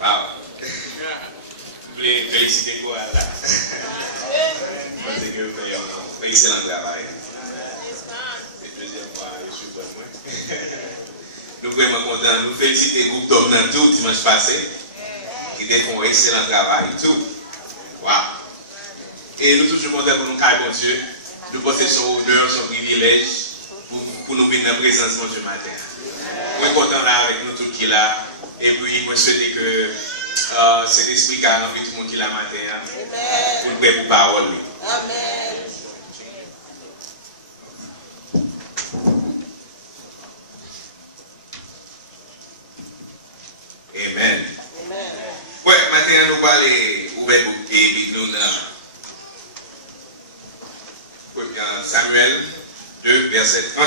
Wow. Je voulais féliciter pour là. Parce que vous faites un excellent travail. Et deuxième fois, je suis pas moi. Nous sommes vraiment contents. Nous félicitons le groupe Tom Nantou dimanche passé, qui a fait un excellent travail. Tout. Wow. Et nous sommes toujours contents pour nous carrer bon Dieu. Nous pensons son honneur, son privilège pour nous venir dans la présence de Dieu matin. Nous sommes contents là avec nous tous qui là. Et puis, je souhaite que cet esprit qui a rempli tout le monde qui l'a matin. Pour nous prêter pour parole. Amen. Amen. Ouais, maintenant nous allons ouvrir et nous dans Samuel 2, verset 30.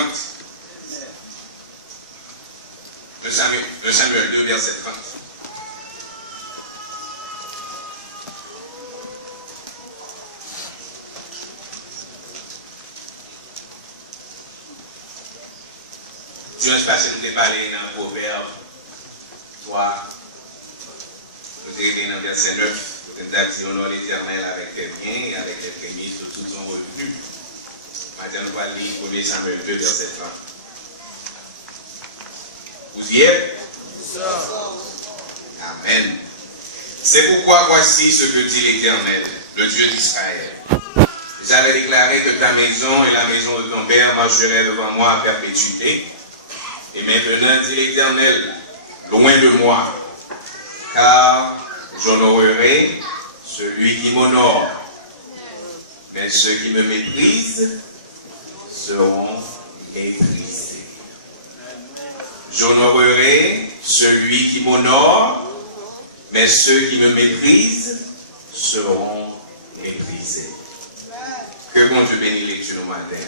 Samuel 2, verset 30. Dimanche passé, nous avons parlé dans le Proverbe 3, nous avons été dans le verset 9, nous avons dit honore l'Éternel avec les biens et avec les prémices de tout son revenu. Maintenant, nous allons lire 1 Samuel 2, verset 30. Vous y êtes? Amen. C'est pourquoi voici ce que dit l'Éternel, le Dieu d'Israël. J'avais déclaré que ta maison et la maison de ton père marcheraient devant moi à perpétuité. Et maintenant, dit l'Éternel, loin de moi, car j'honorerai celui qui m'honore. Mais ceux qui me méprisent seront méprisés. J'honorerai celui qui m'honore, mais ceux qui me méprisent seront méprisés. Que bon Dieu bénisse les dieux nos matins.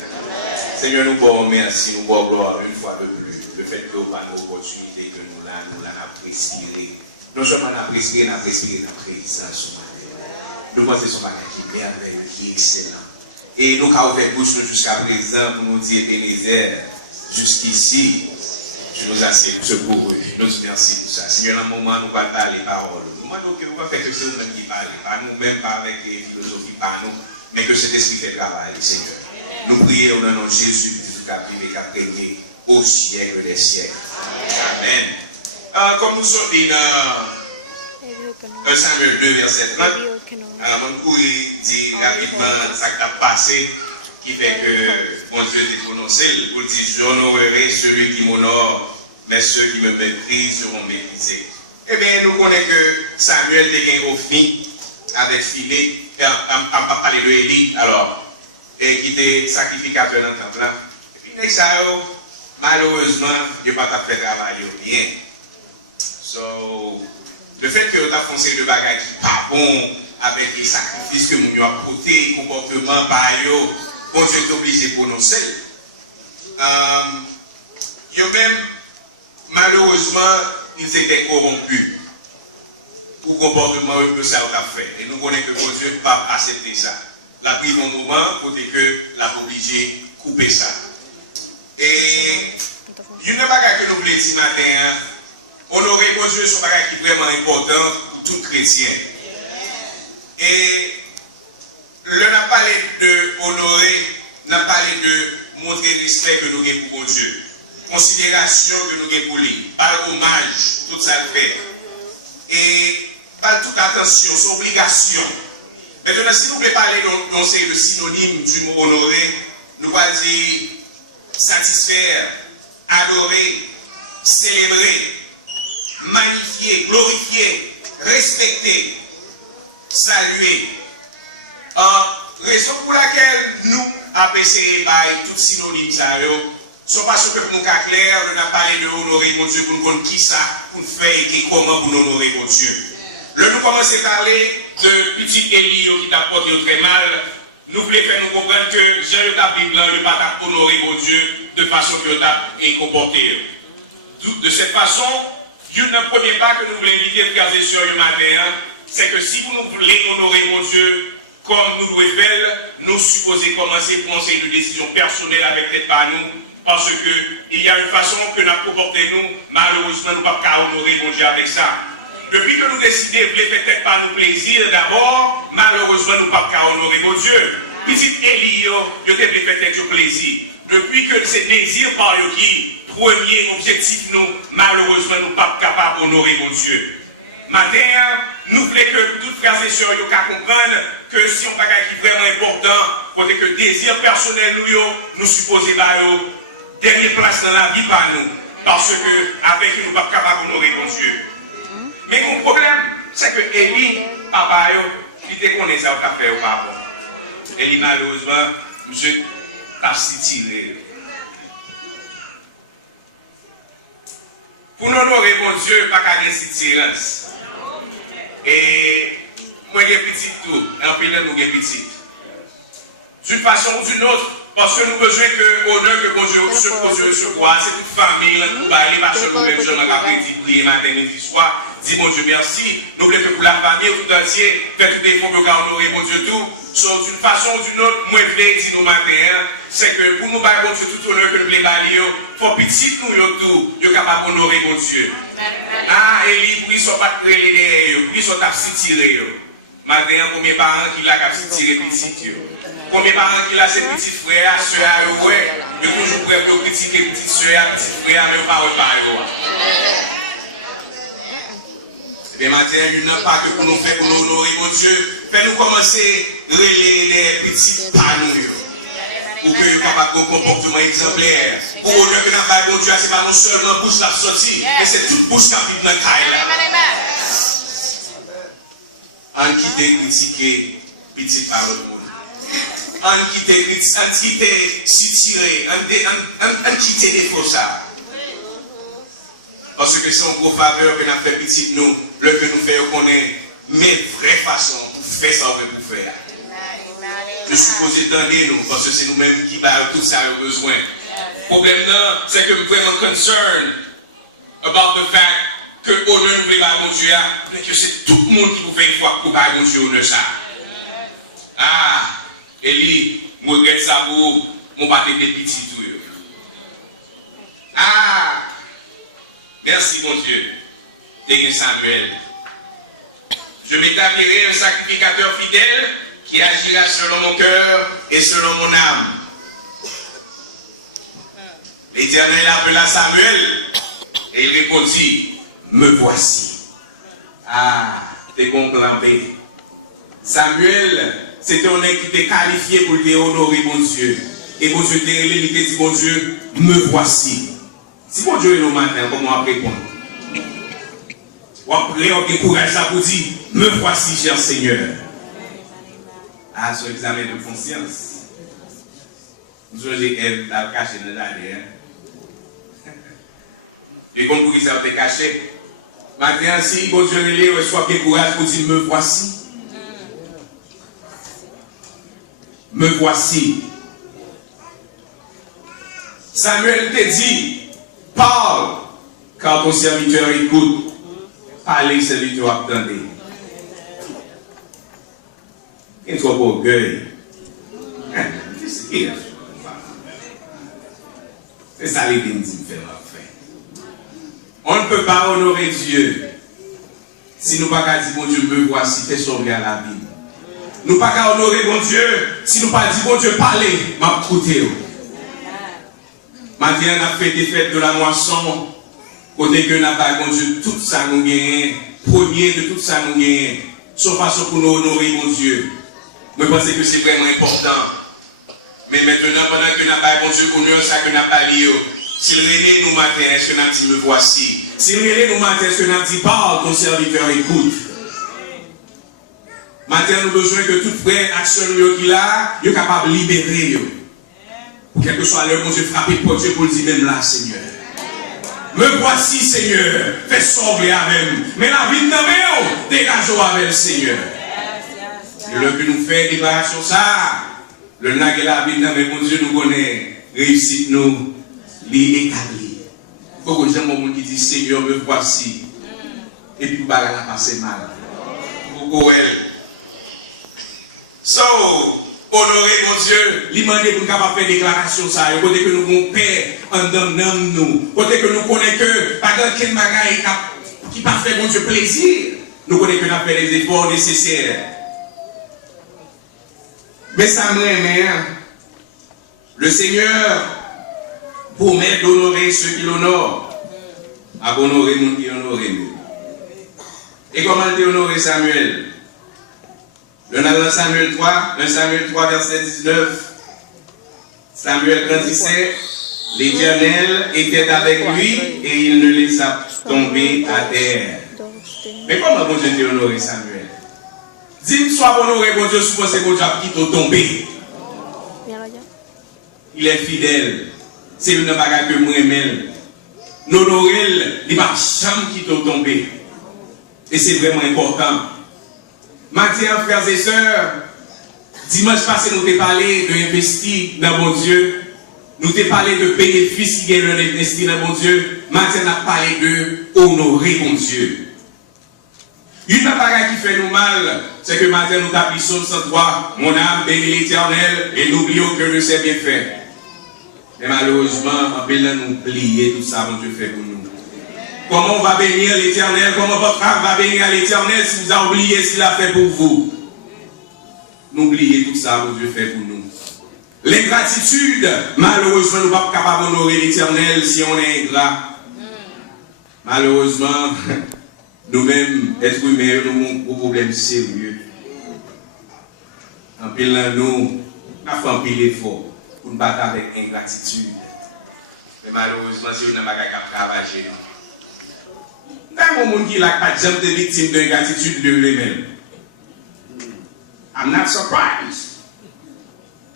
Seigneur, nous vous remercions, nous vous gloire une fois de plus. Le fait que nous avons l'opportunité que nous l'avons respiré. Non seulement nous avons respiré dans la présence. Nous pensons que c'est un bagage qui est merveilleux, qui est excellent. Et nous avons ouvert bouche jusqu'à présent pour nous dire, Ebenezer, jusqu'ici, je nous assure secouru. Nous merci pour ça. Seigneur, dans un moment, nous allons parler paroles. Nous demandons que nous allons faire que c'est nous-mêmes qui parlons. Pas nous-mêmes, pas avec les philosophies, pas nous, mais que cet esprit fait travail, Seigneur. Nous prions au nom de Jésus, qui a privé, qui a régné au siècle des siècles. Amen. Comme nous sommes dans Samuel 2, verset 30, alors mon cours dit rapidement ça qui a passé, qui fait que mon Dieu est prononcé, pour dire j'honorerai celui qui m'honore, mais ceux qui me méprisent seront méprisés. Eh bien, nous connaissons que Samuel était au fin avec Philippe, on parler de Élie, alors, et qui était sacrificateur dans le temple. Et puis, malheureusement, il n'a pas fait travail bien. So, le fait que tu as foncé de bagages qui pas bon avec les sacrifices que nous avons apportés, comportement, bon Dieu est obligé de prononcer. Même, malheureusement, ils étaient corrompus. Pour comportement que ça a fait. Et nous connaissons que bon Dieu ne peut pas accepter ça. La prise au moment pour que la obligé de couper ça. Et une bagaille que nous voulons dire matin, honorer bon Dieu, c'est un bagage qui est vraiment important pour tout chrétien. Et le n'a parlé de honorer, n'a parlé de montrer respect que nous avons pour bon Dieu. Considération que nous avons pour lui. Par hommage, tout ça le fait. Et pas toute attention, c'est obligation. Maintenant, si nous voulons parler dans le synonyme du mot honorer, nous allons dire satisfaire, adorer, célébrer, magnifier, glorifier, respecter, saluer. Raison pour laquelle nous avons essayé de tout synonyme, c'est parce que pour nous clair, on a parlé de honorer mon Dieu pour nous connaître qui ça, pour nous faire et comment pour nous honorer mon Dieu. Là, nous commençons à parler de petit Élie qui t'a porté très mal. Nous voulons faire nous comprendre que Jean le Bible ne pas honorer mon Dieu de façon que t'a comporté. De cette façon, le premier pas que nous voulons inviter frères et sœurs le matin, c'est que si vous nous voulez honorer mon Dieu comme nous devons faire, nous supposons commencer à prendre une décision personnelle avec tête par nous. Parce qu'il y a une façon que nous comportons nous, malheureusement, nous ne pouvons pas honorer mon Dieu avec ça. Depuis que nous décidons de peut-être pas nous plaisir d'abord, malheureusement nous ne pouvons pas honorer mon Dieu. Petite Élie, je te fait peut-être plaisir. Depuis que c'est désir par eux qui, premier objectif, nous, malheureusement, nous ne sommes pas capables d'honorer mon Dieu. Matin, nous voulons que toutes frères et sœurs comprennent que si on bagage qui est vraiment important, pour que le désir personnel nous supposons dernière place dans la vie par nous. Parce que avec nous ne sommes pas capables d'honorer mon Dieu. Mais mon problème, c'est que Élie, papa, il était qu'on les a fait au papa. Élie, malheureusement, monsieur, t'a tiré. Pour nous honorer mon Dieu, pas qu'à des tirance. Et moi, j'ai petit tout, et en plus, nous, j'ai petit. D'une façon ou d'une autre, parce que nous avons besoin que l'honneur que mon Dieu se croise, c'est toute famille, nous aller parce que nous-mêmes, je m'en prier matin, midi, soir. Dis mon Dieu merci. Nous voulons que pour la famille tout entier, faire tout des fonds pour honorer mon Dieu tout. D'une façon ou d'une autre, moi je voulais dire nous matin, c'est que pour nous battre mon Dieu tout honneur que nous voulons balayer, il faut petit nous tout, nous capable d'honorer mon Dieu. Ah, Élie, pour ils sont pas trélés derrière, pour ils sont tirés. Matin, combien de parents qui l'ont tiré petit? Combien de parents qui l'ont ses petits frères, soeurs, ouais, ils sont toujours prêts pour critiquer petites soeurs, petits frères, mais ils ne parlent pas. Et maintenant, il n'y a pas que pour nous faire pour nous honorer mon Dieu. Fais-nous commencer à relayer des petits panneaux. Pour que nous soyons capables de comportement exemplaire. Pour que nous soyons bon Dieu, ce n'est pas non seulement bouche la sortie, mais c'est toute bouche qui vit dans le caille. En quitte critiquer petit parole. En quitte s'y en quitter des faux ça. Parce que c'est un gros faveur que nous avons fait petit nous, le que nous faisons connaître, mais vraie façon pour faire ça qu'on peut faire. Je suis posé d'aider nous, parce que c'est nous-mêmes qui avons tout ça besoin. Le problème là, c'est que nous sommes vraiment concerned about the fact que l'honneur nous fait par mon Dieu, mais que c'est tout le monde qui vous fait une fois pour par mon Dieu honneur ça. Ah, Élie, je regrette ça pour mon pâté des petits tout. Ah! Merci, mon Dieu. T'es Samuel. Je m'établirai un sacrificateur fidèle qui agira selon mon cœur et selon mon âme. L'Éternel appela Samuel et il répondit, me voici. Ah, t'es compris. Samuel, c'était un homme qui était qualifié pour te honorer, mon Dieu. Et mon Dieu, il te dit, mon Dieu, me voici. Si mon Dieu est le matin, comment on répond? On a courage ça pour dire, me voici, cher Seigneur. Ah, sur l'examen de conscience. Nous avons elle l'a caché dans l'année. Et comme pour ça, vous caché. Maintenant, si mon Dieu est là, soit bien courage pour dire, me voici. Me voici. Samuel te dit, parle, car ton serviteur écoute. Parlez, serviteur attendez. Il faut pas orgueil. C'est ça les dit faire. On ne peut pas honorer Dieu si nous ne pouvons pas dire, mon Dieu, me voici, fais sauver à la vie. Nous ne pouvons pas honorer mon Dieu si nous ne pouvons pas dire, mon Dieu, parlez, m'a écouté. Maintenant, on a fait des fêtes de la moisson, côté que nous avons pas, mon Dieu, tout ça nous gagne, premier de tout ça nous gagne, sauf façon pour nous honorer, mon Dieu. Je pense que c'est vraiment important. Mais maintenant, pendant que nous n'avons pas, mon Dieu, connu ça que nous n'avons pas lié, s'il renaît nous matin, est-ce que nous avons dit, me voici? S'il renaît nous matin, est-ce que nous avons dit, parle, ton serviteur écoute? Maintenant, nous avons besoin que tout frère, action qui là, soit capable de libérer. Pour quel que soit l'heure, mon Dieu, frapper pour Dieu pour le dire même là, Seigneur. Me voici, Seigneur. Fais sauver avec nous. Mais la vie de nous, dégage avec le Seigneur. Et le que nous fait déclaration ça, le nag et la vie de nous, mon Dieu, nous connaît, réussite nous, l'établir. Il faut que j'aime mon qui dit, Seigneur, me voici. Et puis, la passer mal. Pour elle. So, honorer mon Dieu, demander pour nous capables faire déclaration ça, côté que nous avons paix en nous, côté que nous connaissons que pas de quel bagaille qui pas fait bon Dieu plaisir. Nous connaissons que nous avons fait les efforts nécessaires. Mais ça me remet, le Seigneur promet d'honorer ceux qui l'honorent, à honorer nous qui honorent nous. Et comment il honoré Samuel? Dans Samuel 3, verset 19, Samuel grandissait, l'Éternel était avec lui et il ne laissa tomber à terre. Mais comment bon Dieu t'a honoré Samuel? Dis-moi, soit honoré, bon Dieu, souvent c'est bon Dieu qui t'a tombé. Il est fidèle. C'est une bagarre que moi j'aime. L'honorer, il n'y a pas de chambre qui t'a tombé. Et c'est vraiment important. Maintenant, frères et sœurs, dimanche passé, nous t'ai parlé d'investir dans mon Dieu. Nous t'ai parlé de bénéfices qui gagnent d'investir dans mon Dieu. Maintenant, on a parlé de honorer mon Dieu. Une bagarre qui fait nous mal, c'est que maintenant nous tapons Psaume 103, mon âme bénit l'Éternel et n'oublions que de ses bienfaits. Mais malheureusement, en peine nous oublier tout ça, mon Dieu fait pour nous. Comment on va bénir l'Éternel? Comment votre âme va bénir l'Éternel si vous avez oublié ce qu'il a fait pour vous? N'oubliez tout ça, mon Dieu fait pour nous. L'ingratitude, malheureusement, nous ne sommes pas capables d'honorer l'Éternel si on est ingrat. Malheureusement, nous-mêmes, êtres humains, nous avons un problème sérieux. En pile, nous avons fait un pile d'efforts pour nous battre avec ingratitude. Mais malheureusement, si on n'a pas capable de travailler, il y a un monde qui n'a pas de victime d'ingratitude de lui-même. I'm not surprised.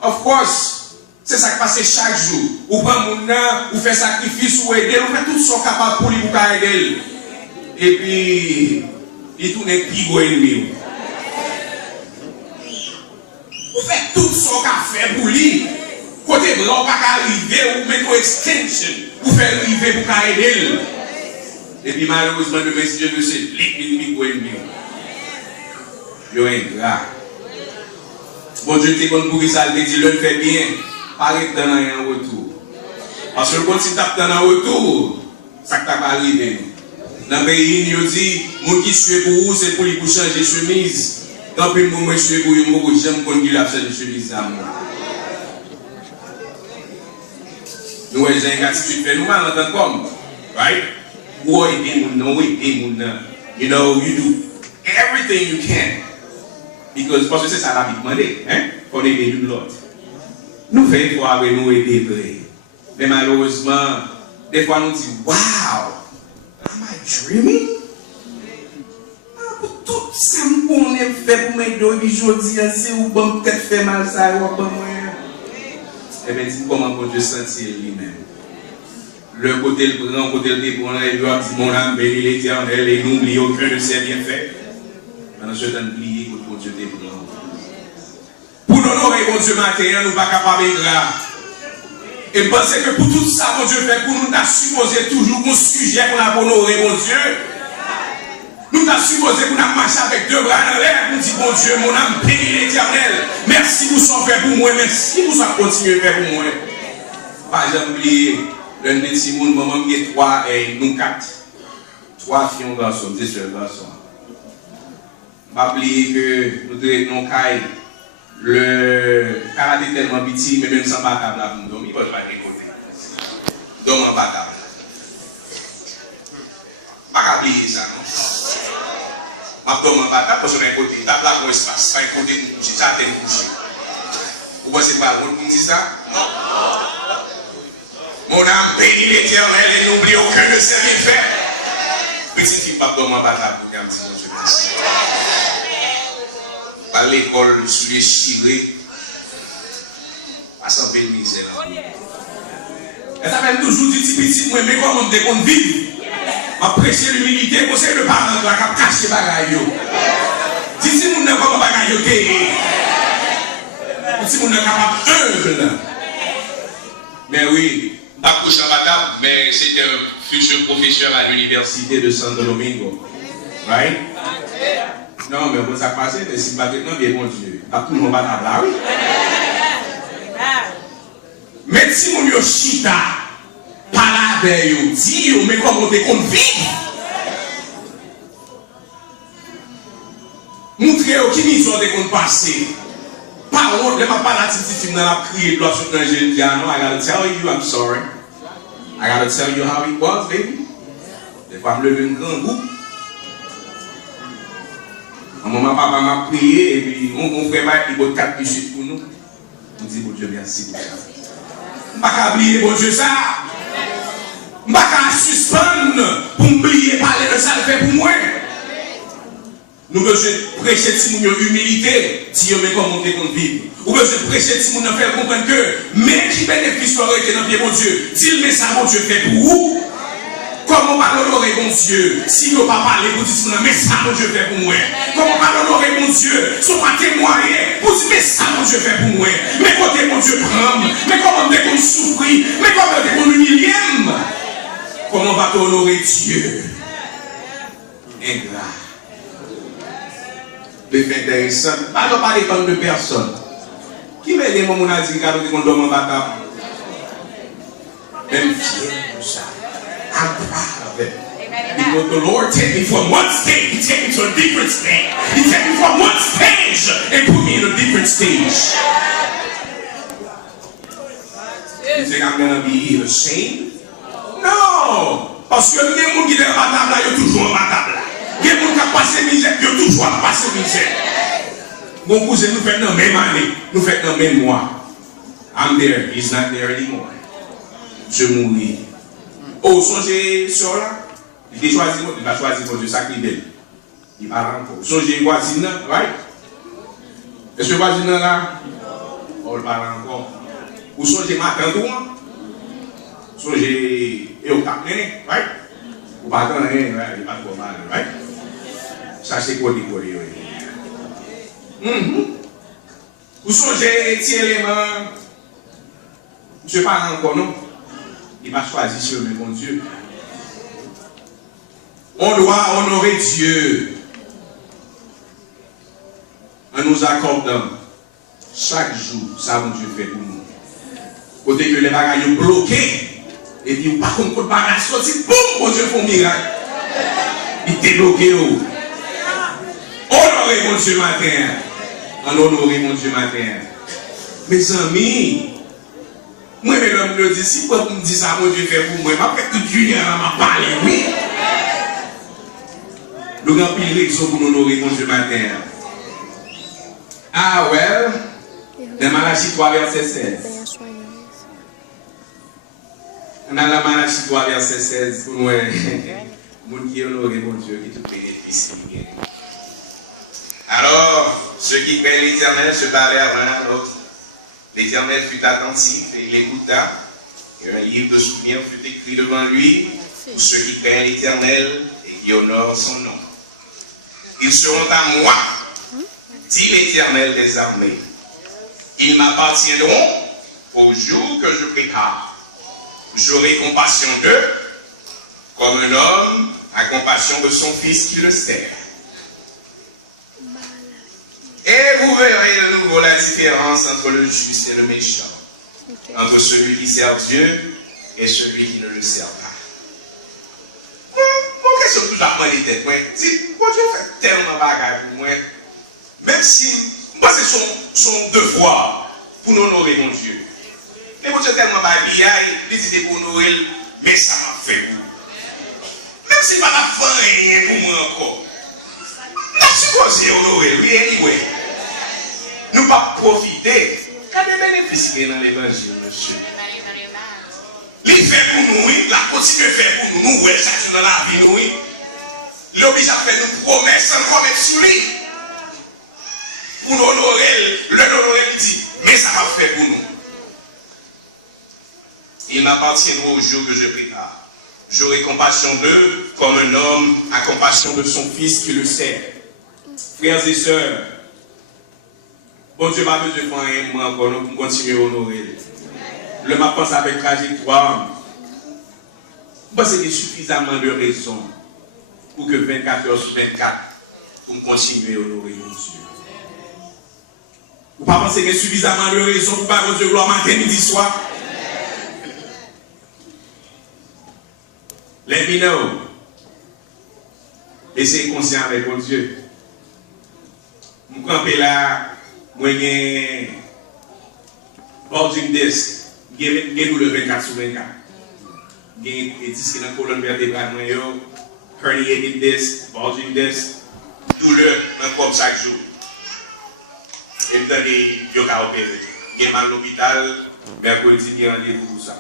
Of course, c'est ça qui passe chaque jour. Ou prend mon nom, ou fait sacrifice, ou aider, ou fait tout ce qu'on est capable pour lui pour aider. Et puis, il tourne plus gros ennemi. Vous faites tout ce qu'on a fait pour lui. Côté blanc, pas arriver, ou mettre une extension, vous faites arriver pour aider. Et puis, malheureusement, le Dieu de c'est l'ennemi gros ennemi. Il est ingrat. Bon Dieu, t'es bon pour ça, il dit, le fait bien, pas de temps en retour. Parce que quand tu tapes en retour, ça ne t'a pas arrivé. Dans le pays, il dit, mon qui suit pour vous, c'est pour lui changer de chemise. Tant pis, moi, je suis pour vous, j'aime qu'on qu'il a changé de chemise à moi. Nous, les ingratitudes fait nous mal en tant qu'homme. Right? Ou aider mon nom, you know, you do everything you can. Parce que c'est ça la vie demandée, hein? Pour aider l'autre. Nous faisons fois avec nous aider. Mais malheureusement, des fois nous disons, wow, am I dreaming? Pour tout ça qu'on a fait pour m'aider aujourd'hui, c'est où bon peut-être fait mal ça ou pas moi. Eh bien, dis comment bon Dieu sentit lui-même. Le côté le grand, côté le déprendre, il doit dire mon âme bénit l'Éternel et n'oublie aucun de ses bienfaits. Pendant ce temps, oublier que mon Dieu t'est grand. Pour nous honorer mon Dieu matin, nous ne sommes pas capables de grave. Et penser que pour tout ça, mon Dieu fait pour nous, nous supposé toujours un sujet qu'on a pour honorer mon Dieu. Nous avons supposé qu'on a marché avec deux bras en l'air pour dire mon Dieu, mon âme bénit l'Éternel. Merci pour son fait pour moi, merci pour son continuer à faire pour moi. Pas jamais oublier, l'un des Simon, maman, il y a 3 et nous 4. 3 filles garçons, 10 garçons. Pas oublier que nous devons caille. Le karaté est tellement petit, mais même sans batable là, pour nous dormir, il ne peut pas récolter. Dormir en batable. Pas oublier ça, non? Je dormir en batable parce que d'un côté, table là pour espace, pas un côté de coucher, ça a été couché. Vous pensez que vous me dites ça? Non. Mon âme bénit l'Éternel et n'oublie aucun de ses bienfaits. Petit fille, pas dormir en batable pour qu'il y ait un petit bon Dieu. À l'école, sous les chirés, pas sans peine misère. Elle s'appelle toujours du petit, moi, mais comment on déconne vivre? Apprécier l'humilité, conseil de parents, la cap cacher bagaille. Si vous n'avez pas bagaille, si vous n'avez pas humble. Mais oui, pas couché en batable, mais c'est un futur professeur à l'université de Santo Domingo. Right? Non, mais vous avez passé, mais si vous n'avez pas bien continué, pas tout le monde va là, oui. Mais si vous avez chita, pas la veille, dit, mais comment on te compte vivre? qui misère de qu'on passer. Par contre, je ne vais pas la petite dans la criée de l'autre jeune dit, non, I gotta tell you, I'm sorry. I gotta tell you how it was, baby. Des fois, je me lève un grand groupe. Un moment, papa m'a prié, et puis, mon frère m'a dit, 4 minutes pour nous. On dit, bon Dieu, merci pour ça. Je ne vais pas oublier, bon Dieu, ça. Je ne vais pas suspendre pour oublier parler de ça, le fait pour moi. Nous devons prêcher si nous avons humilité, si nous avons comment on vivre. Nous devons prêcher si nous avons fait comprendre que, mais qui bénéficie soit été dans le pied, mon Dieu, si le message, mon Dieu, fait pour vous. Comment on va honorer mon Dieu si nous ne pas parler pour dire mais ça mon Dieu fait pour moi. Comment on va honorer mon Dieu si on ne pas témoigner pour dire mais ça mon Dieu fait pour moi. Mais côté mon Dieu prend, mais comment on qu'on souffrir, mais comment on qu'on humilie. Comment on va honorer Dieu? Ingrat. Le fait intéressant, pas dépendre de personne. Qui m'a dit mon a dit qu'on doit m'en battre? Même fier de ça. I'm proud of it. Because the Lord take me from one stage, He take me to a different stage. He take me from one stage and put me in a different stage. You think I'm gonna be ashamed? No! Parce que les gens qui sont en bataille, ils sont toujours en bataille. Les gens qui ont passé misère, ils sont toujours en passé misère. Mon cousin nous fait dans la même année, nous fait dans le même mois. I'm there, he's not there anymore. Je mouris. Oh, songez sur là, il a choisi pour Dieu, ça qui est belle. Il parle encore. Songez voisine, right? Est-ce que voisine là? Oh, il parle encore. Ou songez matin tout, songez et au cap, right? Ou pas tant, il pas trop mal, right? Ça c'est quoi les colis, Ou songez petit élément, je parle encore, non? Il va choisir sur le bon Dieu. On doit honorer Dieu en nous accordant chaque jour ça mon Dieu fait pour nous. Côté que les bagages sont bloqués, et puis par contre, le bagage sorti, boum, mon Dieu fait un miracle. Il t'est bloqué. Honorer mon Dieu matin. Honorer mon Dieu matin. Mes amis, moi, mais l'homme me dit, si vous me dites ça, mon Dieu fait pour moi, je vais faire tout Dieu, m'a parlé, oui. Nous avons pris raison pour nous honorer mon Dieu matin. Ah, well, dans Malachie 3, verset 16. Dans la Malachie 3, verset 16, pour nous, mon qui honorer mon Dieu, qui tout bénéficie. Alors, ceux qui craignent l'Éternel se parlèrent l'un à l'autre. L'Éternel fut attentif et il écouta. Et un livre de souvenirs fut écrit devant lui pour ceux qui craignent l'Éternel et qui honorent son nom. Ils seront à moi, dit l'Éternel des armées. Ils m'appartiendront au jour que je prépare. J'aurai compassion d'eux, comme un homme a compassion de son fils qui le sert. Et vous verrez de nouveau la différence entre le juste et le méchant, entre celui qui sert Dieu et celui qui ne le sert pas. Mon question toujours à moi les têtes, si mon Dieu fait tellement de bagages pour moi, même si moi c'est son devoir pour nous honorer mon Dieu. Mais mon Dieu tellement bagages, il dit pour honorer, mais ça m'a fait vous. Même si pas la fin rien pour moi encore. Je suis supposé honorer lui anyway. Nous ne pouvons pas profiter. Il y a des bénéfices dans l'évangile, monsieur. Il fait pour nous, oui. La continue de faire pour nous. Nous, oui, chaque jour dans la vie, nous, oui. L'oblige à faire nous promesses sans commettre sur lui. Pour nous honorer, il dit, mais ça va faire pour nous. Il m'appartiendra au jour que je prépare. J'aurai compassion d'eux comme un homme a compassion de son fils qui le sert. Frères et sœurs, bon Dieu m'a besoin de faire un mois encore pour continuer à honorer. Le m'a pensé avec trajectoire. Je pense qu'il y a suffisamment de raisons pour que 24 heures sur 24, pour continuer à honorer mon Dieu. Vous ne pensez qu'il y a suffisamment de raisons pour pas Dieu gloire matin, midi, soir? Let me know. Et c'est conscient avec mon Dieu. Je campe là, moi j'ai bulging disc, j'ai douleur 24 sur 24. J'ai des disques dans la colonne vertébrale, herniated disc, bulging disc, douleur dans le corps chaque jour. Et puis, je vais opérer. J'ai mal à l'hôpital, mercredi, j'ai rendez-vous pour ça.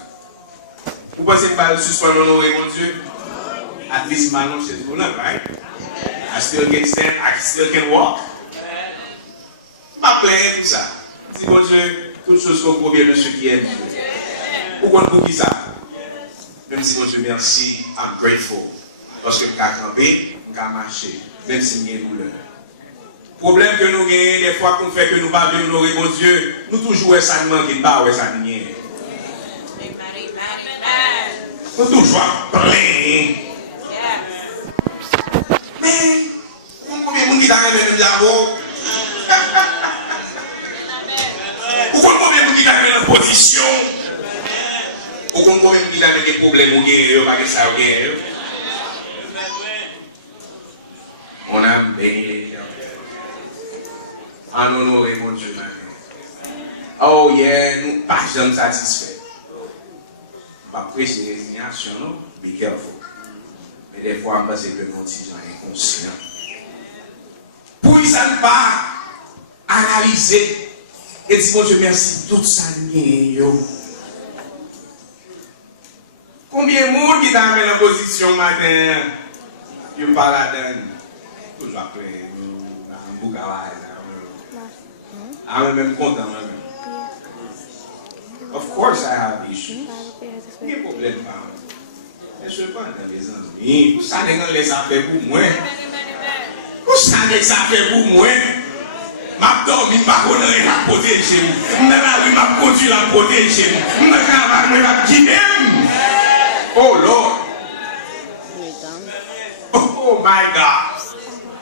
Vous pensez que je vais suspendre honorer mon Dieu? At least my lunch is full up, right? I still can stand, I still can walk. Je plains tout ça. Si mon Dieu, toute chose qu'on peut bien de ceux qui aiment Dieu. Pourquoi pour qui ça? Même si mon Dieu merci, I'm grateful. Parce que je peux camper, je peux marcher, même si j'ai une douleur. Le problème que nous avons, des fois qu'on fait que nous ne pouvons pas honorer mon Dieu, nous toujours ça ne manque pas, ça ne rien. Nous toujours plein. Mais, combien de monde qui a même d'abord? Pourquoi combien de monde qui a même en position? Pourquoi combien de monde qui a des problèmes ou bien pas que ça ou bien? On a béni les gens. En honorer mon Dieu. Oh yeah, nous pas jamais satisfaits. Pas prêcher résignation, non? Be careful. Mais des fois, on pense que mon petit gens est inconscient. Pour ça ne pas analyser et dire mon Dieu merci tout ça bien. Combien de monde qui t'a mis en position matin? Je me parle à Dan. Toujours après, un bouc à la I'm même content même. Of course I have issues. Il y a des problèmes. Je ne suis pas dans les amis. Vous savez que les affaires pour moi. Vous savez que ça fait pour moi. Ma dormi, ma connaît la protéger chez vous. Ma rue, ma conduit la protéger chez vous. Ma travail, ma guider. Oh Lord. Oh my God.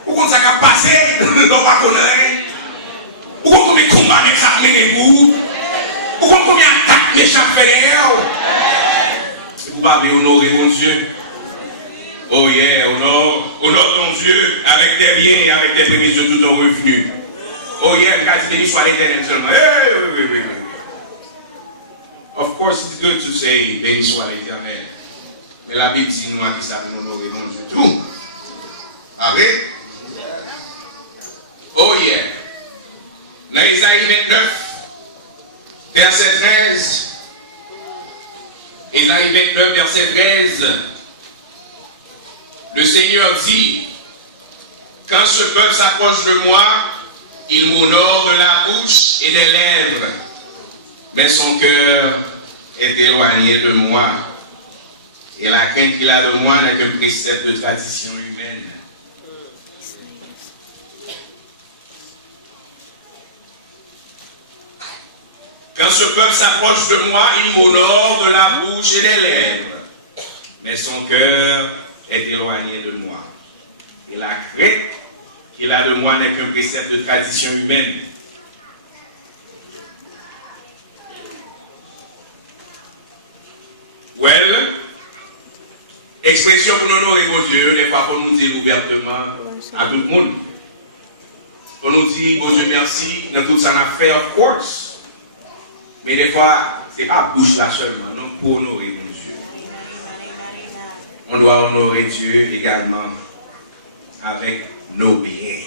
Pourquoi ça a passé? L'on va connaître. Pourquoi combien de combats méchants menez-vous? Pourquoi combien d'attaques méchants faites-vous? Et vous pouvez honorer mon Dieu. Oh yeah, honore ton Dieu avec tes biens et avec tes prémices de tout ton revenu. Oh yeah, car tu bénis soit l'éternel seulement. Oui. Of course, it's good to say béni soit l'éternel. Mais la Bible dit nous qui savons honorer mon Dieu. Tout. Avec? Oh yeah. Dans Isaïe 29, verset 13, Isaïe 29, verset 13, le Seigneur dit, quand ce peuple s'approche de moi, il m'honore de la bouche et des lèvres, mais son cœur est éloigné de moi, et la crainte qu'il a de moi n'est qu'un précepte de tradition humaine. Quand ce peuple s'approche de moi, il m'honore de la bouche et des lèvres, mais son cœur est éloigné de moi. Et la crainte qu'il a de moi n'est qu'un précepte de tradition humaine. Well, expression pour nous honorer mon Dieu, des fois pour nous dire ouvertement à tout le monde. On nous dit, bon Dieu merci, dans tout ça on a fait, of course. Mais des fois, ce n'est pas bouche là seulement, non, pour honorer mon Dieu. On doit honorer Dieu également avec nos biens.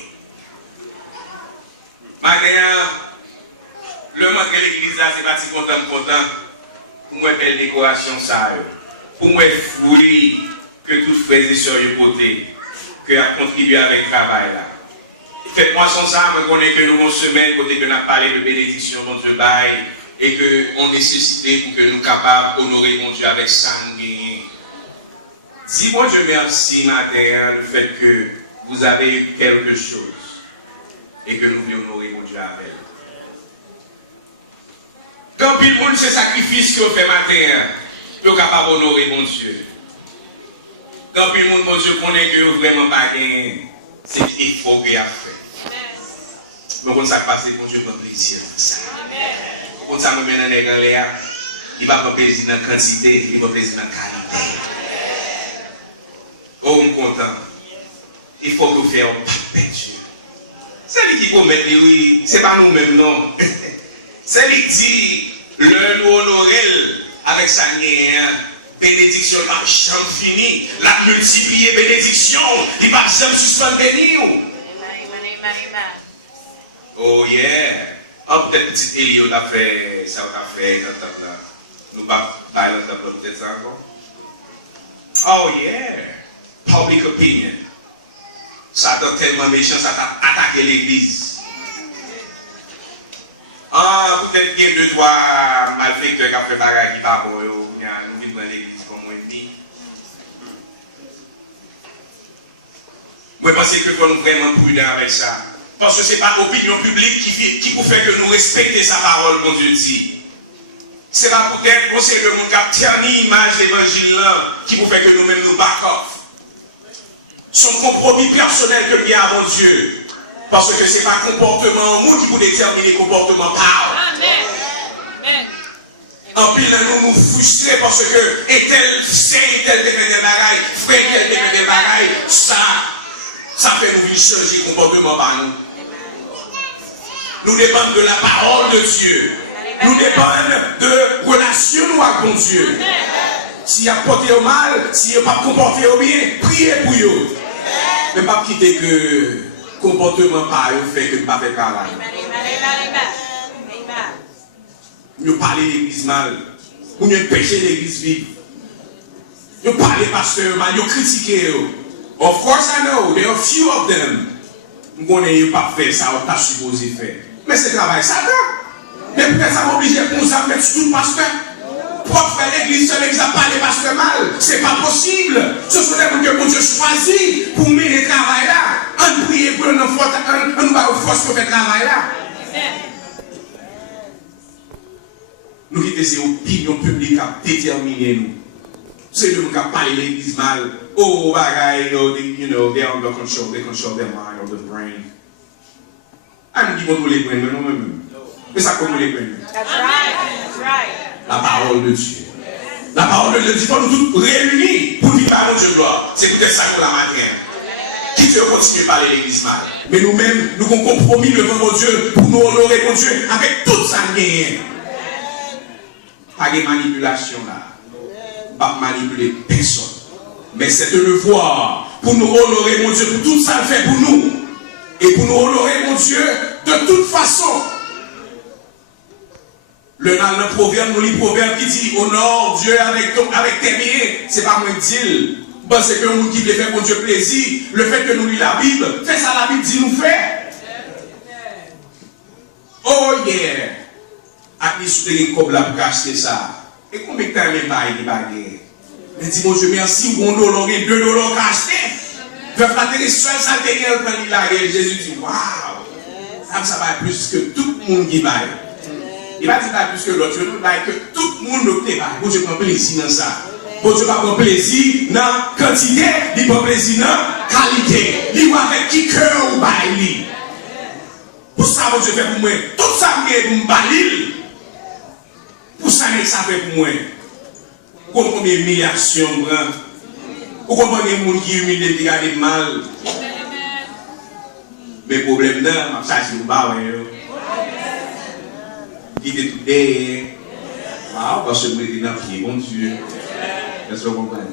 Maintenant, le manque de l'église là, c'est pas si content. Pour moi, belle décoration, ça. Pour moi, fruit que toutes frères et sœurs de côté, que a contribué avec le travail là. Faites-moi sans ça, je connais que nous avons une semaine, côté que nous avons parlé de bénédiction, mon Dieu, bail. Et qu'on nécessite pour que nous soyons capables d'honorer mon Dieu avec ça nous gagnons. Si moi je merci matin le fait que vous avez eu quelque chose et que nous voulons honorer mon Dieu avec. Quand puis le monde c'est sacrifice que vous faites matin, vous êtes capable d'honorer mon Dieu. Quand puis le monde, mon Dieu, connaît que vous vraiment pas gagné, c'est l'effort qu'il a fait. Mais quand ça passe, mon Dieu prend plaisir. Quand ça me met dans les galères, il va pas plaisir dans la quantité, il va plaisir dans la qualité. Oh, je suis content. Il faut que vous fassiez un papier. C'est lui qui promet, oui, c'est pas nous-mêmes, non. C'est lui qui le nous honorer avec sa bénédiction, la chambre finie, la multiplier bénédiction, il va jamais suspendre nous. Oh yeah. Oh, peut-être petit Elio t'a fait, ça t'a fait, nous pas peut-être ça encore. Oh yeah. Public opinion. Ça t'a tellement méchant, ça t'a attaqué l'église. Ah, peut-être qu'il y a deux, trois malfaiteurs qui ont fait bagarre qui pas bon, nous vivons dans l'église comme moi et demi. Moi, je pense que nous sommes vraiment prudents avec ça. Parce que ce n'est pas l'opinion publique qui peut faire que nous respections sa parole, mon Dieu dit. Ce n'est pas peut-être qu'on sait le monde qui a terni l'image de l'évangile là, qui peut faire que nous-mêmes nous back off. Son compromis personnel que bien à mon Dieu. Parce que ce n'est pas le comportement en nous qui peut déterminer le comportement par. Amen. En pile, nous nous frustrons parce que et tel c'est, tel fait des bagailles, frère, tel fait des bagailles, ça fait nous changer le comportement par nous. Nous dépendons de la parole de Dieu. Nous dépendons de relations avec mon Dieu. S'il a porté au mal, s'il n'a pas comporté au bien, priez pour eux. Mais pas quitter que le comportement par eux fait que ne pas faire travail. Nous parlons l'église mal. Nous pécher l'église vive. Nous parlons pasteur mal. Nous critiquons. Of course I know, there are few of them. Nous ne connaissons pas faire ça, on t'a supposé faire. Mais c'est travail ça, non? Mais peut-être ça m'oblige pour nous à mettre tout le pasteur. Pour faire l'église seule, ça parle des pasteurs mal. C'est pas possible. Ce sont des gens que mon Dieu choisit pour mener le travail là. On prie pour nous, on nous va force pour faire le travail là. Nous quittons ces opinions publiques à déterminer nous. C'est nous qui parlent de l'église mal. Oh, bagaille, you know, they're under control. They control their mind or the brain. Ah, nous disons les brains, mais non, même. Mais ça, comment les brains? That's right. La parole de Dieu. La parole de Dieu, il faut nous tous réunis pour vivre à notre gloire. C'est peut-être ça qu'on la matin. Qui veut continuer à parler de l'église mal? Mais nous-mêmes, nous avons compromis devant mon Dieu pour nous honorer mon Dieu avec toute sa gagne. Pas de manipulation là. Pas manipuler personne. Mais c'est de le voir pour nous honorer mon Dieu pour tout ça le fait pour nous. Et pour nous honorer mon Dieu de toute façon. Le proverbe, nous lit proverbe qui dit honore Dieu avec tes biens. C'est pas moi qui dis. Parce que nous qui voulons faire pour Dieu plaisir, le fait que nous lisons la Bible, fait ça la Bible dit nous faire. Oh yeah. À qui soutenir comme la pour acheter ça. Et combien de temps les bails des baguettes? Mais dis mon Dieu, merci, $1, $2 qu'à acheter. Peuvent flatter seul ça derrière quand il a Jésus dit waouh. Ça va plus que tout le monde qui baille. Il va dire pas plus que l'autre, que tout le monde ne baille. Bon Dieu prend plaisir dans ça. Bon Dieu prend plaisir dans la quantité, il prend plaisir dans la qualité. Il va avec qui cœur ou baille. Pour ça, bon Dieu fait pour moi. Tout ça fait pour me bailler. Pour ça, ça fait pour moi. Comme combien de humiliation, ou combien de gens qui humilient et qui regardent mal. Mais le problème, c'est que je ne sais pas. Qui était tout derrière. Parce que je me dis, non, pied, mon Dieu. Est-ce que vous comprenez?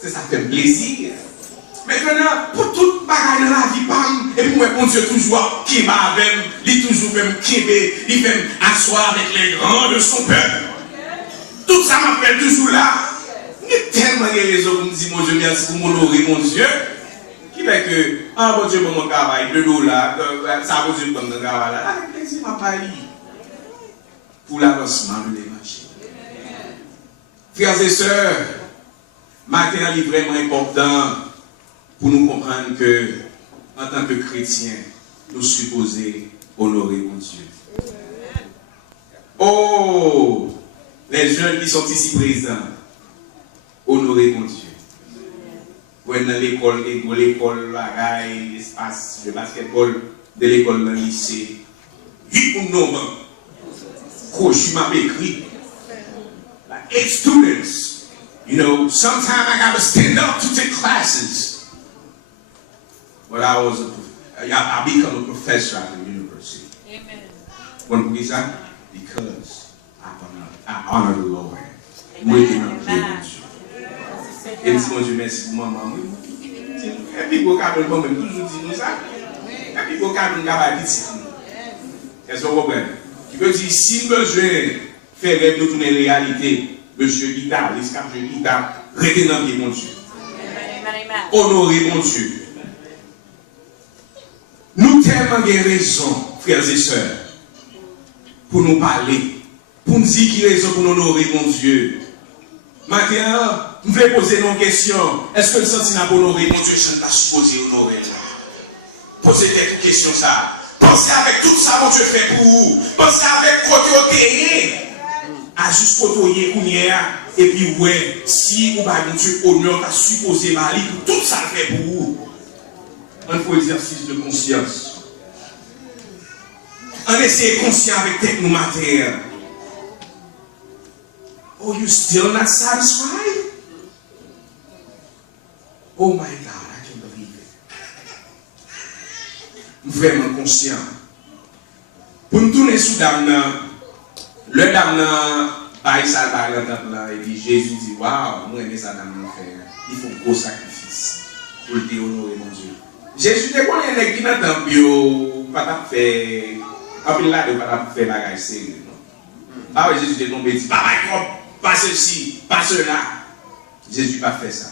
C'est ça qui fait plaisir. Maintenant, pour toute bagaille dans la vie, et puis moi, mon Dieu, toujours qui m'a avec, il toujours même qui il fait asseoir avec les grands de son peuple. Tout ça m'appelle toujours là. Il y a tellement de raisons pour me dire, mon Dieu, merci pour m'honorer, mon Dieu. Qui fait que, bon Dieu, pour mon travail, $2, ça va Dieu pour mon travail là. Avec plaisir, ma paille. Pour l'avancement de l'évangile. Frères et sœurs, maintenant, il est vraiment important pour nous comprendre que, en tant que chrétiens, nous supposons honorer mon Dieu. Oh! Les jeunes qui sont ici présents, honorez mon Dieu. Vous êtes dans l'école, l'espace de basketball, de l'école dans le lycée. Vite pour nous, coach, m'a écrit. Like 8 students, you know, sometimes I got to stand up to take classes. But I was I become a professor at the university. Amen. When we say, because I honor the Lord. Moi qui m'en Dieu. Et si mon Dieu merci pour maman. Et puis vous avez toujours dit nous ça. Et puis vous avez dit est-ce que vous comprenez? Qui veut dire si besoin faire rêve de tourner réalité, monsieur Guitare, l'escap de Guitare, restez dans mon Dieu. Honorez mon Dieu. Nous tellement de raisons, frères et sœurs, pour nous parler, pour nous dire qu'il y a raison pour nous honorer mon Dieu. Maintenant, nous voulons poser nos questions. Est-ce que le sentiment pour honorer mon Dieu, je ne pas supposé honorer? Posez quelques questions ça. Pensez avec tout ça, mon Dieu fait pour vous. Pensez avec côté à juste côté et puis ouais, si vous avez mon Dieu honneur, t'as supposé mali, tout ça fait pour vous. Un faux exercice de conscience. On essaie conscient avec tête nous matière. Oh, you still not satisfied? Oh my God, I can't believe it. Vraiment conscient. Pour nous tourner sous dame, le dame par ça par exemple là, et puis Jésus dit waouh, moi aimer ça dame faire. Il faut un gros sacrifice pour le honorer mon Dieu. Jésus te connaît les qui n'entend bio pas faire après là de pas faire bagage sérieux. Ah oui, Jésus te tombé dit pas ceci, pas cela. Jésus pas fait ça.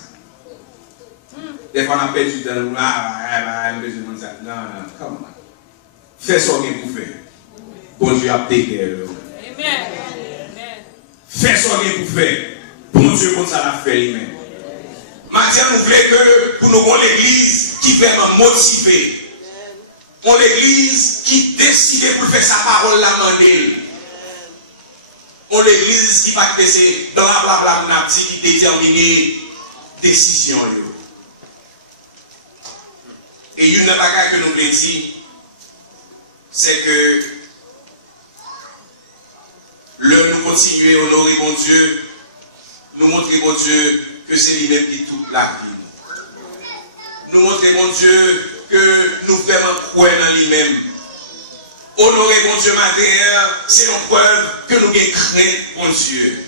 Des fois on a perdu dans le non, come on. Fais ce qu'il faut faire. Bon Dieu a take care. Amen. Fais ce qu'il faut faire. Bon Dieu comme ça l'a fait lui-même. Maintenant, nous voulons que pour nous avons l'église qui est vraiment motivée. On l'église qui décide pour faire sa parole la maner. On l'église qui va passer blablabla, on a dit, qui détermine décision. Et une bagage que nous voulons dire, c'est que nous continuons à honorer mon Dieu, nous montrer mon Dieu que c'est lui-même qui toute la vie. Nous montrer mon Dieu que nous vraiment croyons dans lui-même. Honorer mon Dieu matin, c'est une preuve que nous avons crainte mon Dieu.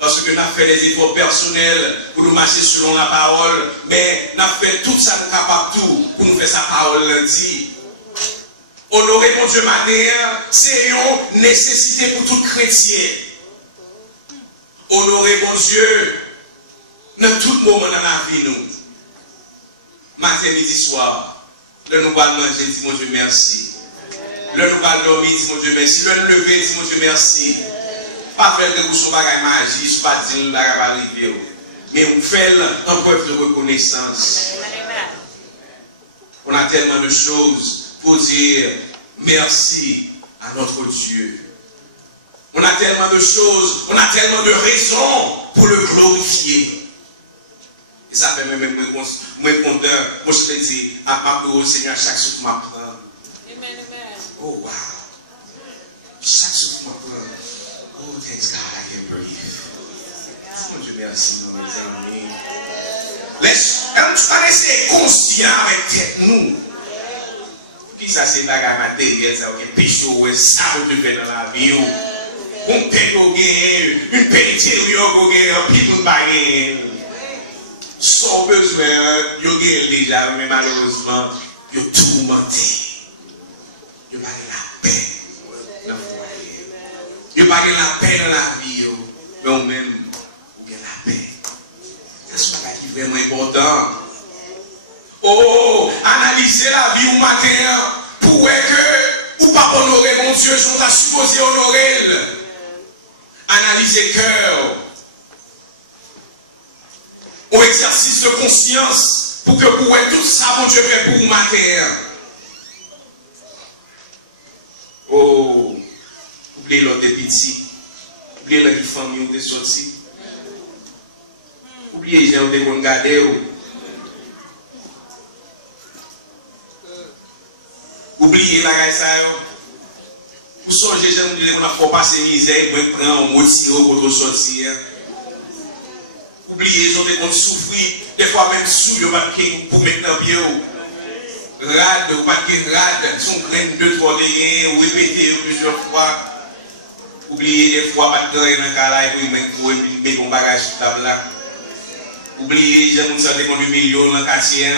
Parce que nous avons fait des efforts personnels pour nous marcher selon la parole, mais nous avons fait tout ça, nous capables tout pour nous faire sa parole lundi. Honorer mon Dieu matin, c'est une nécessité pour tout chrétien. Honorer mon Dieu dans tout moment dans la vie nous. Matin, midi, soir, le nous allons manger, dis mon Dieu merci. Le nous allons dormir, dis mon Dieu merci. Le nous lever, dis mon Dieu merci. Pas faire de vous sur bagage magie, pas dire que va arriver. Mais on fait en preuve de reconnaissance. On a tellement de choses pour dire merci à notre Dieu. On a tellement de choses, on a tellement de raisons pour le glorifier. Et ça fait même moi content, moi je te dis, à au Seigneur chaque souffle m'apprend. Oh wow. Chaque souffle m'apprend. Oh thanks God I can breathe. Mon Dieu merci mes amis. Quand essayer conscient avec tête nous. Puis ça c'est la matérielle, ça ok pécho, ça vous te fait dans la vie. On paye au gain, une pétérière au gain, puis nous baguer. Sans besoin, yo gain déjà, mais malheureusement, yo tourmenté. Yo pas la paix dans le foyer. Yo pas la paix dans la vie, mais on même, ou bien la paix. C'est ce qui est vraiment important. Oh, analyser la vie au matin pour que ou pas honorer mon Dieu, sont à supposer honorer. Analyser le cœur. Au exercice de conscience pour que vous voyez tout ça, mon Dieu fait pour vous matin. Oh, oubliez l'autre des petits. Oubliez l'autre des familles où vous êtes sortis. Oubliez les gens où vous regardez. Oubliez la gagne ça. Vous songez, on a fait passer misère, on prend, on motive pour sortir. Oubliez, ils ont des souffrir, des fois même sous, pour mettre dans le pied. rade, ou pas de rade, son grain 2-3 dégains, ou répéter plusieurs fois. Oubliez des fois, pas de grain dans le cas pour mettre ton bagage sur la table là. Oubliez, j'ai mon santé pour 2 millions dans le quartier.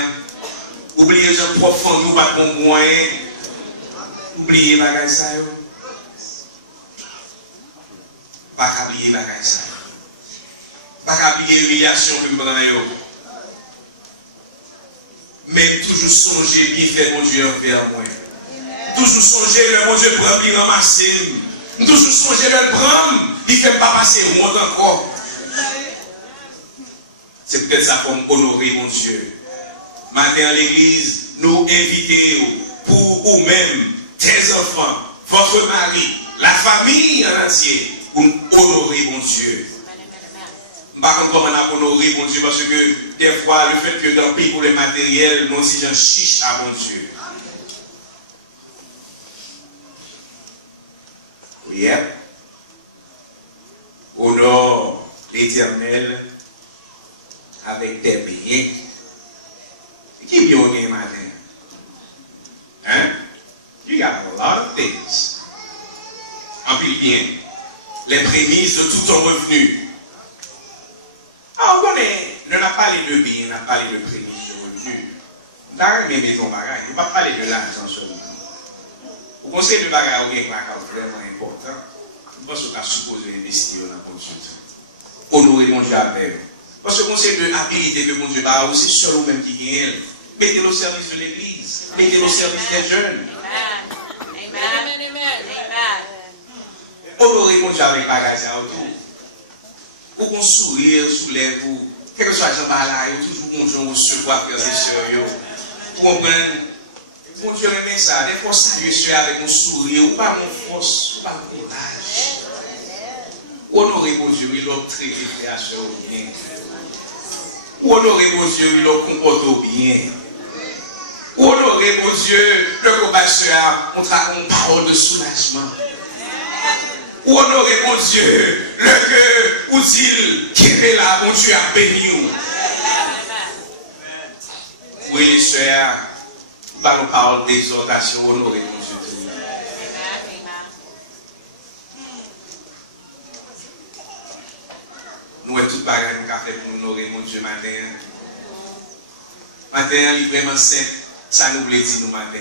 Oubliez, j'ai propre famille, pas de bon moyen. Oubliez bagage ça. Pas oublier bagage ça. Pas oublier l'humiliation que vous prenez. Mais toujours songer bien faire mon Dieu envers moi. Toujours songer le mon Dieu prend bien ramasser. Toujours songer le prendre, il fait pas passer au monde encore. C'est peut-être ça pour honorer mon Dieu. Matin à l'église, nous invitons pour vous-même, tes enfants, votre mari, la famille en entier, pour honorer mon Dieu. Par contre, comment on a honoré mon Dieu, parce que des fois, le fait que dans le pays pour le matériel, nous aussi j'en chiche à mon Dieu. Oui, honore l'Éternel avec tes biens. Qui bien au matin? Hein? You got a lot of things. En plus bien, les prémices de tout ton revenu. Ah, on connaît, on n'a pas les deux biens, on n'a pas les deux prémices de revenu. D'ailleurs, même ton bagage, on ne va pas parler de l'argent seulement. Au conseil de bagage, il y a quelque chose vraiment important. Je pense qu'on a supposé investir dans la consultation. Honorer mon Dieu avec. Parce que le conseil de habilité que mon Dieu a, c'est seul ou même qui gagne. Mettez-le au service de l'église. Mettez-le au service des jeunes. Amen. Amen. Honorer mon Dieu avec bagage à autour. Pour qu'on sourire, soulève vous. Quel que soit le bagage, toujours mon Dieu recevoir frères et sœurs. Pour comprendre. Mon Dieu remet ça. Des fois, saluer avec mon sourire, ou pas mon force, ou pas mon courage. Honorer mon Dieu, il a traité frères et sœurs bien. Honorer mon Dieu, il a comporté bien. Honorer mon Dieu, le combatteur, on a une parole de soulagement. Honorer mon Dieu, le cœur où il qui est là, mon Dieu a béni. Oui, les sœurs, nous parlons d'exhortation, honorer mon Dieu. Nous sommes tous pareils, nous avons fait pour honorer mon Dieu matin. Matin, il est vraiment simple, ça nous plaît nous matin.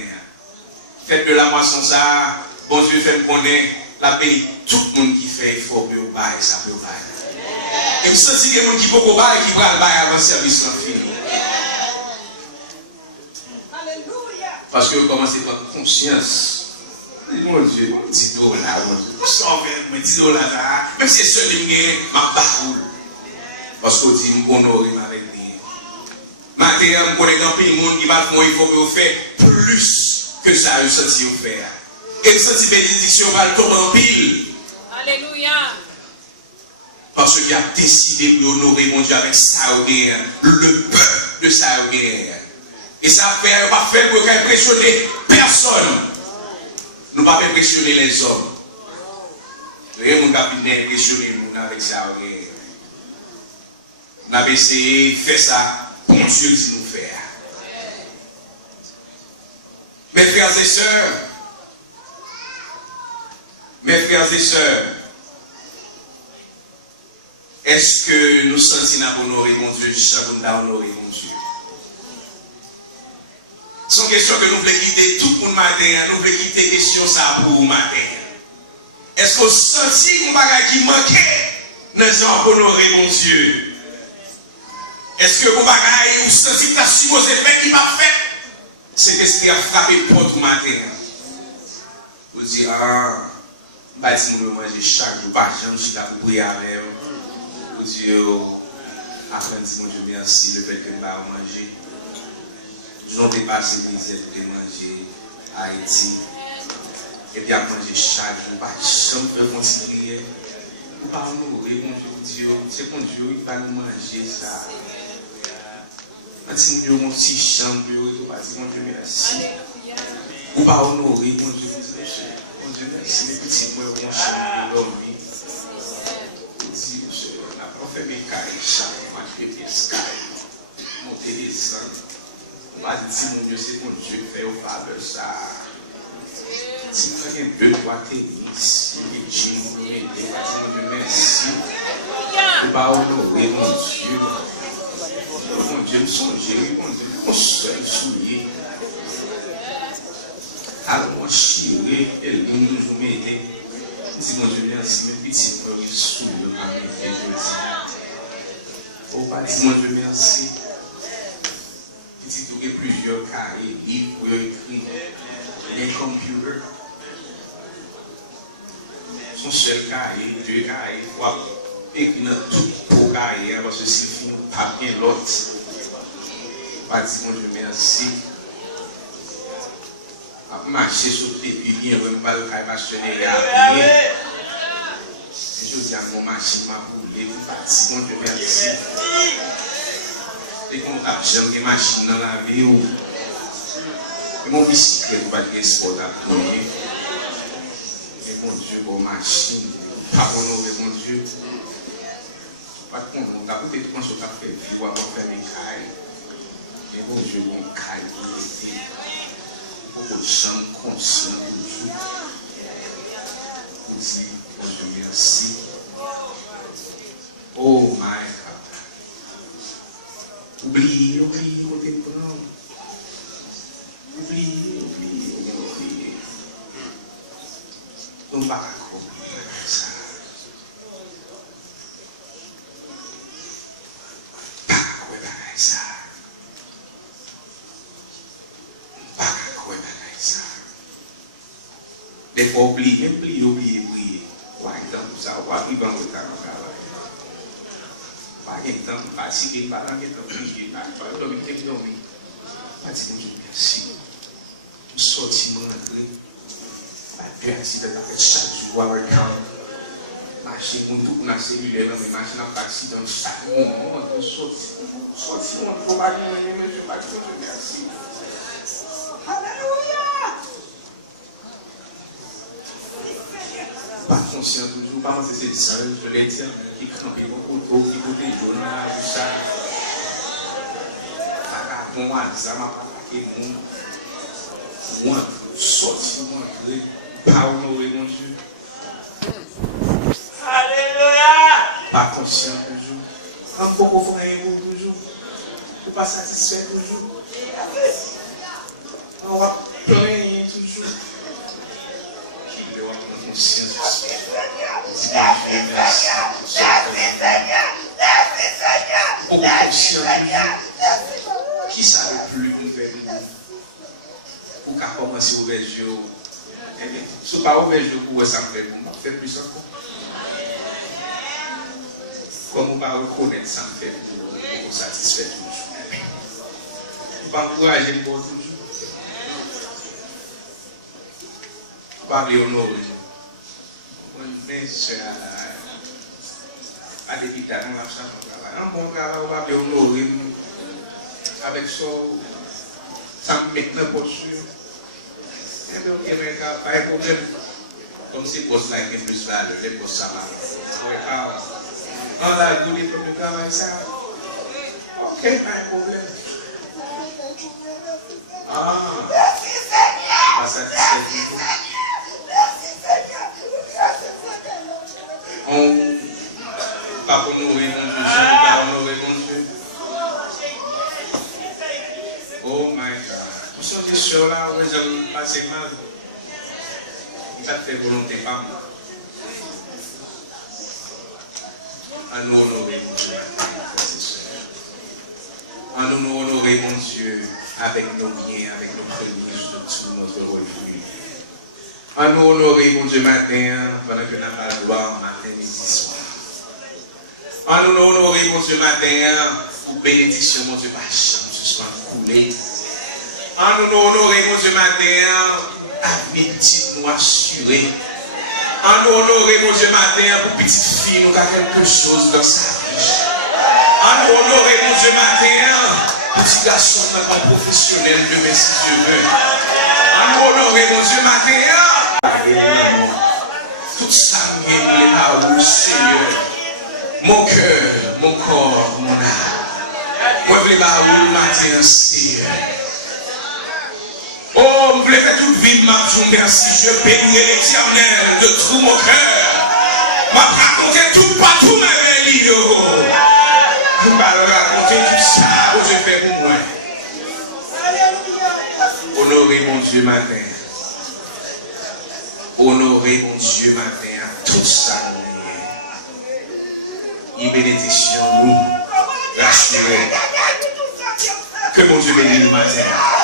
Faites de la moisson ça, bon Dieu fait me connaître, la béni tout le monde qui fait effort pour le bail, ça peut bail. Et je sens que les gens qui font le bail, qui prennent le bail avant le service en fini. Parce que vous commencez à prendre conscience. Mon Dieu, mon petit dollar, mon Dieu. Vous savez, mon petit dollar là, même si c'est seul, je ma baroule. Parce que vous dites, je honore avec lui. Maintenant, je connais grand pays, le monde qui va faire, il faut que vous fassiez plus que ça, je sens que vous faites. Et je sens que bénédiction va le tomber en pile. Alléluia. Parce qu'il a décidé de honorer mon Dieu avec ça, le peuple de ça. Et ça fait pas faire pour impressionner personne. Nous ne pas impressionner les hommes. Nous avons impressionné avec ça. Nous avons essayé de faire ça pour Dieu qui nous fait. Mes frères et sœurs, est-ce que nous sentons à honorer mon Dieu, juste pour nous honorer mon Dieu? C'est une question que nous voulons quitter tout pour le matin. Nous voulons quitter la question ça pour le matin. Est-ce que vous sentez qu'on bagage qui manquait dans ce honorer mon Dieu? Est-ce que vous bagage vous sentez que vous avez supposé faire qui m'a fait? C'est qu'est-ce qui a frappé porte le matin. Vous dites, ah, je vais manger chaque jour, pas jamais je suis là pour prier avec vous. Vous dites, après, mon Dieu, merci, le fait que je vais manger. Nous avons dépassé les misères pour manger à Haïti. Et puis à manger chaque jour. Pas de chambre pour continuer. Nous ne pouvons pas nourrir, mon Dieu. C'est mon Dieu, il va nous manger ça. Si nous avons une petite chambre, nous pas dire mon Dieu merci. Nous ne pouvons pas nourrir, mon Dieu. Mon Dieu merci, les petits mots ont chambre pour dormir. On a pas fait mes cailles chaque mois, je vais monter des sangs. On va dire, mon Dieu, c'est mon Dieu qui fait au faveur ça. Si vous avez 2, 3 tennis, les jeans, vous mettez, mon Dieu, merci. Je ne pas honorer mon Dieu. Mon Dieu, me songer, mon Dieu, mon seul soulier. Alors, moi, chier, elle vient toujours m'aider. Si mon Dieu, merci, mes petits frères, ils souillent, je vais m'aider. Oh, pas dire, mon Dieu, merci. Petit, il y a plusieurs cahiers, livres, pour écrire, des computers. Son seul cahier, 2 cahiers, quoi, écrit dans tout pour cahier, parce que c'est fini, pas bien l'autre. Pas dire, mon Dieu, merci. Marcher sur le début, bien, on ne va pas marcher les gars. Je dis à mon machine, ma boule, vous partir, mon Dieu, merci. Et qu'on a j'aime des machines dans la vie, et mon bicyclette, pas de sport à tourner. Et mon Dieu, mon machine, pas honorer mon Dieu. Pas de compte, on a peut-être quand on a fait vivre, on a fait des cailles. Et mon Dieu, mon caille, beaucoup de gens conscients toujours. Pour dire, mon Dieu, merci. Oh my God. Oubliez, côté prendre. Oubliez. On va comprendre ça. Pas comprendre ça. Des fois, oublier. Ouais, donc, ça va vivre en retard. Pas de temps pour fatiguer, pas de temps pour prier, pas de temps pour dormir. Pas de temps pour merci. Pour sortir, rentrer. Pas de accident avec chaque jour, avec marcher pour tout, pour la cellule, mais marcher dans l'accident chaque moment, pour sortir, on ne peut pas dire, mais je ne pas dire, merci. Alléluia! Pas conscient toujours, pas penser c'est ça, je l'ai dit, qui crampait mon couteau, qui boutait jaune, tout ça. Pas bon, ça m'a pas attaqué, moi, sortir, rentrer, pas honorer mon Dieu. Alléluia! Pas conscient toujours. Un peu pour faire toujours. Pas satisfait toujours. On va plaindre toujours. Qui doit avoir conscience de ça? Qui savait plus nous faire pour qu'à commencer au berger? Eh bien, ce n'est pas au berger pour ça me fait pour faire plus encore. Comment on va reconnaître ça me fait pour satisfaire toujours? On va encourager le bon toujours. On va les honorer. Mais c'est à l'hôpital, on a ça. Un bon gars, on va les honorer. Avec ça, ça me met dans la posture. Et bien, ok, mais pas de problème. Comme ces postes-là qui ont plus valeur, les postes ça va. On a goûté comme le travail, ça. Ok, pas de problème. Pas satisfait. On pas honorer mon Dieu, pas honorer mon Dieu. Oh my God. Vous sont des choses là où j'aime passer mal. Il va te faire volonté, pas moi. À nous honorer mon Dieu. À nous honorer mon Dieu avec nos biens, avec nos privilèges de tout notre refuge. À nous honorer mon Dieu matin, pendant que nous n'avons pas le droit, matin, midi, soir. À nous honorer mon Dieu matin, pour bénédiction, mon Dieu, par chance, ce soit coulé. À nous honorer mon Dieu matin, avec petite nous assurer. À nous honorer mon Dieu matin, pour petite fille, nous avons quelque chose dans sa vie. À nous honorer mon Dieu matin, petit garçon, notre professionnel, demain si Dieu veut. À nous honorer mon Dieu matin, tout ça me les paroles, Seigneur. Mon cœur, mon corps, mon âme. Moi, je veux vous matin, Seigneur. Oh, je veux faire toute vie, ma journée, merci. Je bénis l'Éternel de tout mon cœur. Je vais raconter tout partout, ma belle. Je vais raconter tout ça que je fais pour moi. Honorez mon Dieu matin. Honorez mon Dieu matin à tout ça. Il bénédiction nous. Rassurez. Que mon Dieu bénisse le matin.